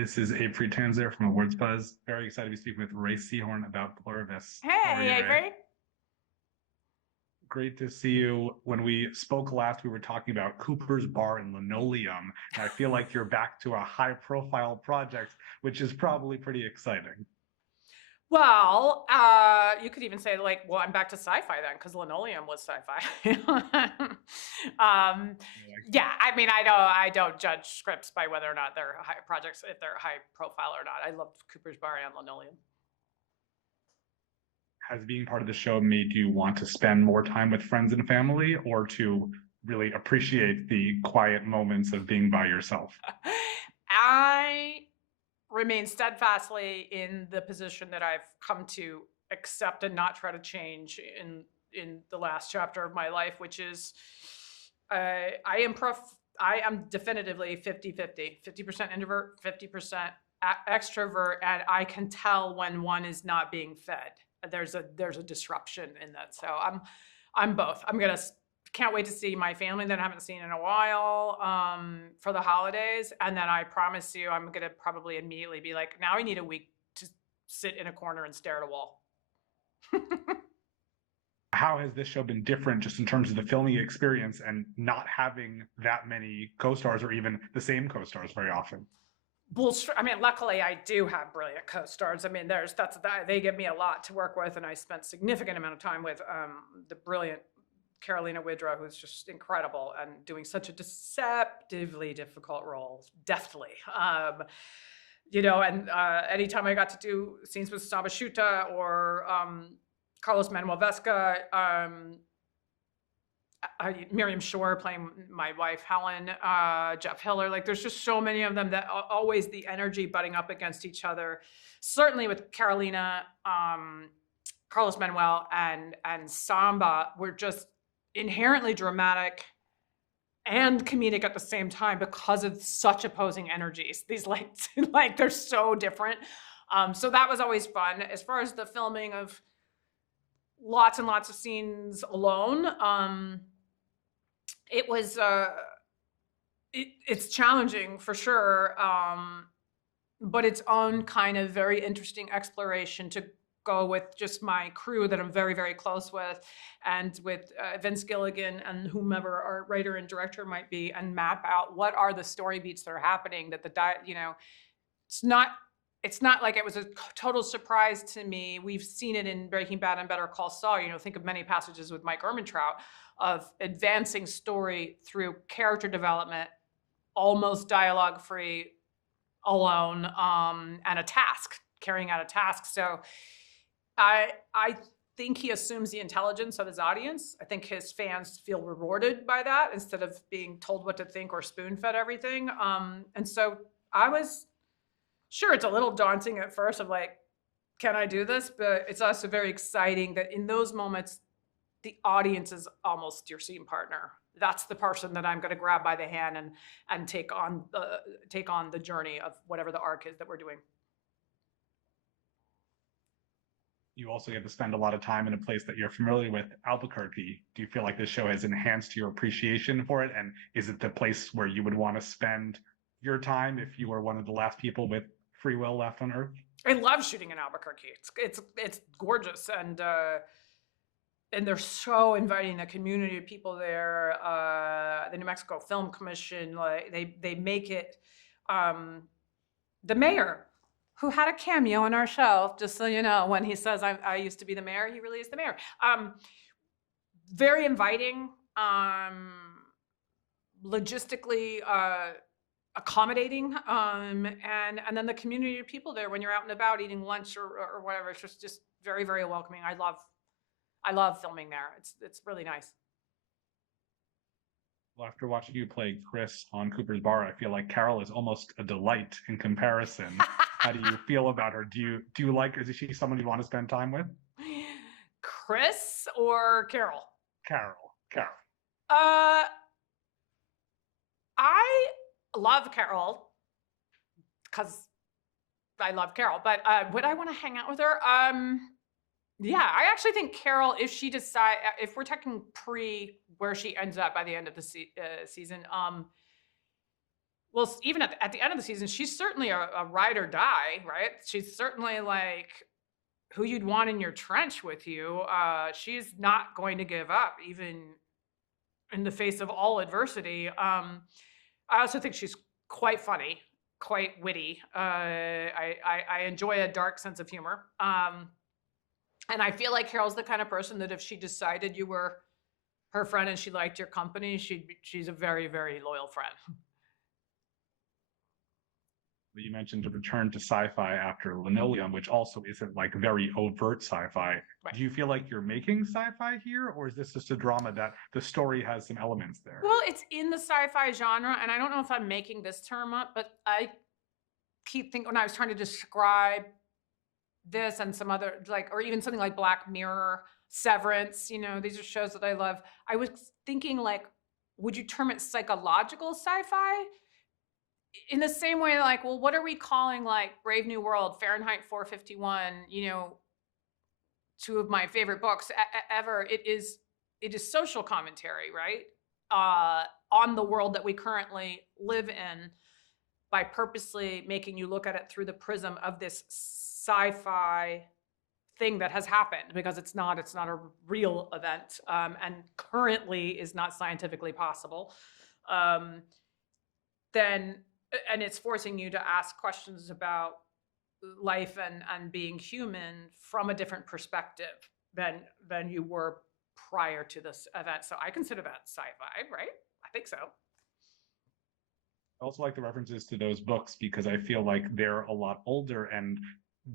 This is Abe Friedtanzer from Awards Buzz. Very excited to be speaking with Rhea Seehorn about Pluribus. How are you, Hey, Ray? Avery. Great to see you. When we spoke last, we were talking about Cooper's Bar and Linoleum, and I feel like you're back to a high-profile project, which is probably pretty exciting. Well, you could even say well, I'm back to sci-fi then, because Linoleum was sci-fi. Yeah, I mean, I don't judge scripts by whether or not they're high projects, if they're high profile or not. I loved Cooper's Bar and Linoleum. Has being part of the show made you want to spend more time with friends and family, or to really appreciate the quiet moments of being by yourself? I remain steadfastly in the position that I've come to accept and not try to change in the last chapter of my life, which is I am definitively 50-50, 50% introvert, 50% extrovert, and I can tell when one is not being fed. There's a disruption in that. So I'm both. Can't wait to see my family that I haven't seen in a while for the holidays. And then I promise you, I'm going to probably immediately be like, now I need a week to sit in a corner and stare at a wall. How has this show been different just in terms of the filming experience and not having that many co-stars or even the same co-stars very often? Well, I mean, luckily I do have brilliant co-stars. I mean, they give me a lot to work with, and I spent significant amount of time with the brilliant Carolina Widra, who's just incredible and doing such a deceptively difficult role, deftly. And anytime I got to do scenes with Sabashuta or Carlos Manuel Vesca, Miriam Shore playing my wife Helen, Jeff Hiller, there's just so many of them that always the energy butting up against each other. Certainly with Carolina, Carlos Manuel, and Samba were just inherently dramatic and comedic at the same time because of such opposing energies. These they're so different. So that was always fun. As far as the filming of lots and lots of scenes alone, it was it's challenging for sure, but its own kind of very interesting exploration to go with just my crew that I'm very, very close with, and with Vince Gilligan and whomever our writer and director might be, and map out what are the story beats that are happening. It's not like it was a total surprise to me. We've seen it in Breaking Bad and Better Call Saul. Think of many passages with Mike Ehrmantraut of advancing story through character development, almost dialogue-free, alone, and carrying out a task. So I think he assumes the intelligence of his audience. I think his fans feel rewarded by that instead of being told what to think or spoon-fed everything. And so I was sure it's a little daunting at first of can I do this? But it's also very exciting that in those moments, the audience is almost your scene partner. That's the person that I'm going to grab by the hand and take on the journey of whatever the arc is that we're doing. You also get to spend a lot of time in a place that you're familiar with, Albuquerque. Do you feel like this show has enhanced your appreciation for it? And is it the place where you would want to spend your time if you were one of the last people with free will left on Earth? I love shooting in Albuquerque. It's gorgeous, and they're so inviting. The community of people there, the New Mexico Film Commission, they make it. The mayor, who had a cameo in our show, just so you know, when he says I used to be the mayor, he really is the mayor. Very inviting, logistically accommodating, and then the community of people there when you're out and about eating lunch or whatever. It's just very, very welcoming. I love filming there. It's really nice. Well, after watching you play Chris on Cooper's Bar, I feel like Carol is almost a delight in comparison. How do you feel about her? Do you like her? Is she someone you want to spend time with? Chris or Carol? Carol. I love Carol because I love Carol, but would I want to hang out with her? Yeah, I actually think Carol, if we're talking where she ends up by the end of the season, well, even at the end of the season, she's certainly a ride or die, right? She's certainly like who you'd want in your trench with you. She's not going to give up, even in the face of all adversity. I also think she's quite funny, quite witty. I enjoy a dark sense of humor. And I feel like Carol's the kind of person that if she decided you were her friend and she liked your company, she's a very, very loyal friend. You mentioned to return to sci-fi after Linoleum, which also isn't like very overt sci-fi. Right. Do you feel like you're making sci-fi here, or is this just a drama that the story has some elements there? Well, it's in the sci-fi genre, and I don't know if I'm making this term up, but I keep thinking when I was trying to describe this and some other like, or even something like Black Mirror, Severance, these are shows that I love. I was thinking like, would you term it psychological sci-fi? In the same way, like, well, what are we calling like Brave New World, Fahrenheit 451, two of my favorite books ever. It is social commentary, right? On the world that we currently live in by purposely making you look at it through the prism of this sci-fi thing that has happened, because it's not a real event, and currently is not scientifically possible. Then and it's forcing you to ask questions about life and being human from a different perspective than you were prior to this event. So I consider that sci-fi, right? I think so. I also like the references to those books because I feel like they're a lot older, and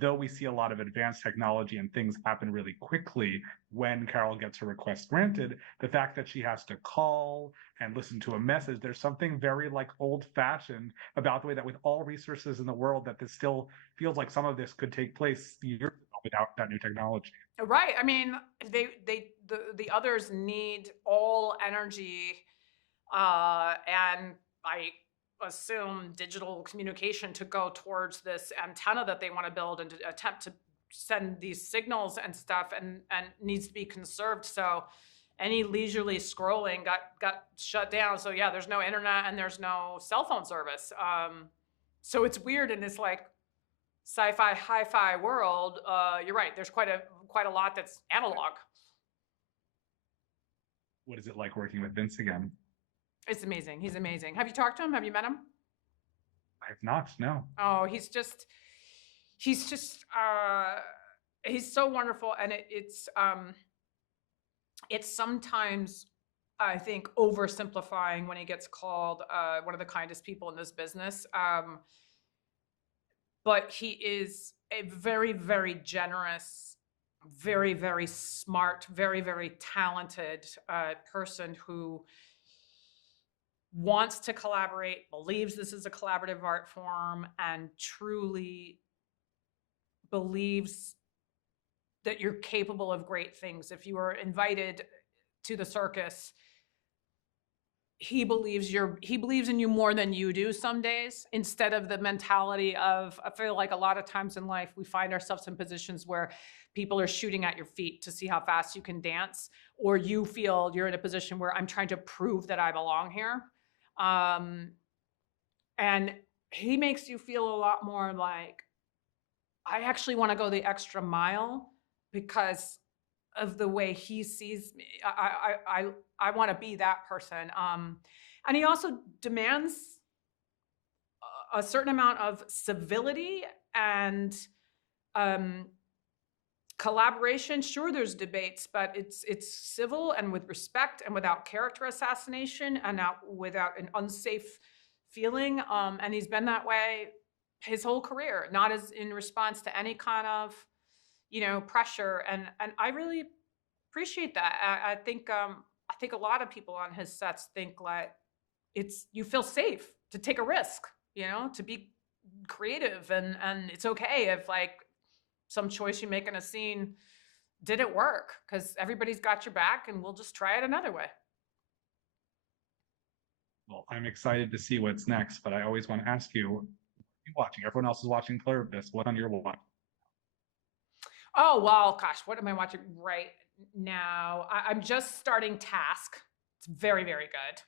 though we see a lot of advanced technology and things happen really quickly when Carol gets her request granted, the fact that she has to call and listen to a message, there's something very like old-fashioned about the way that with all resources in the world that this still feels like some of this could take place years ago without that new technology. Right. I mean, the others need all energy, and I assume digital communication to go towards this antenna that they want to build and to attempt to send these signals and stuff, and needs to be conserved. So any leisurely scrolling got shut down. So yeah, there's no internet and there's no cell phone service. So it's weird in this like sci-fi hi-fi world. You're right, there's quite a lot that's analog. What is it like working with Vince again? It's amazing. He's amazing. Have you talked to him? Have you met him? I have not, no. Oh, he's so wonderful. And it's sometimes, I think, oversimplifying when he gets called one of the kindest people in this business. But he is a very, very generous, very, very smart, very, very talented person who wants to collaborate, believes this is a collaborative art form, and truly believes that you're capable of great things. If you are invited to the circus, he believes in you more than you do some days, instead of the mentality of, I feel like a lot of times in life we find ourselves in positions where people are shooting at your feet to see how fast you can dance, or you feel you're in a position where I'm trying to prove that I belong here. And he makes you feel a lot more like, I actually want to go the extra mile because of the way he sees me. I want to be that person. And he also demands a certain amount of civility and collaboration. Sure, there's debates, but it's civil and with respect and without character assassination and without an unsafe feeling. And he's been that way his whole career, not as in response to any kind of, pressure. And I really appreciate that. I think a lot of people on his sets think like you feel safe to take a risk, to be creative, and it's okay if like some choice you make in a scene didn't work, because everybody's got your back and we'll just try it another way. Well, I'm excited to see what's next, but I always want to ask you, what are you watching? Everyone else is watching Pluribus. What on your watch? Oh, well, gosh, what am I watching right now? I'm just starting Task. It's very, very good.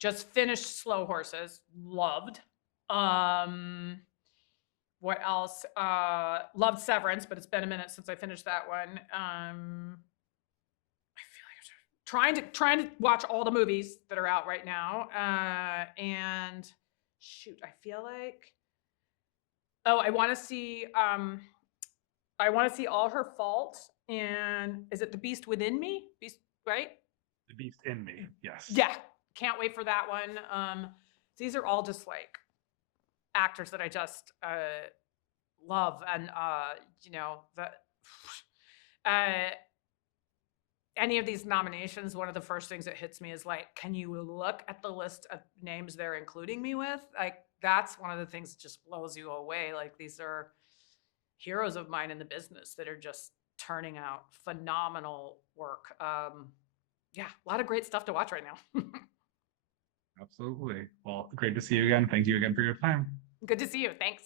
Just finished Slow Horses, loved. What else? Loved Severance, but it's been a minute since I finished that one. I feel like I'm trying to watch all the movies that are out right now. And shoot, I feel like I want to see All Her Fault, and is it The Beast Within Me? Beast, right? The Beast in Me, yes. Yeah, can't wait for that one. These are all just like actors that I just love, and any of these nominations, one of the first things that hits me is like, can you look at the list of names they're including me with? Like, that's one of the things that just blows you away. Like, these are heroes of mine in the business that are just turning out phenomenal work. Yeah, a lot of great stuff to watch right now. Absolutely. Well, great to see you again. Thank you again for your time. Good to see you. Thanks.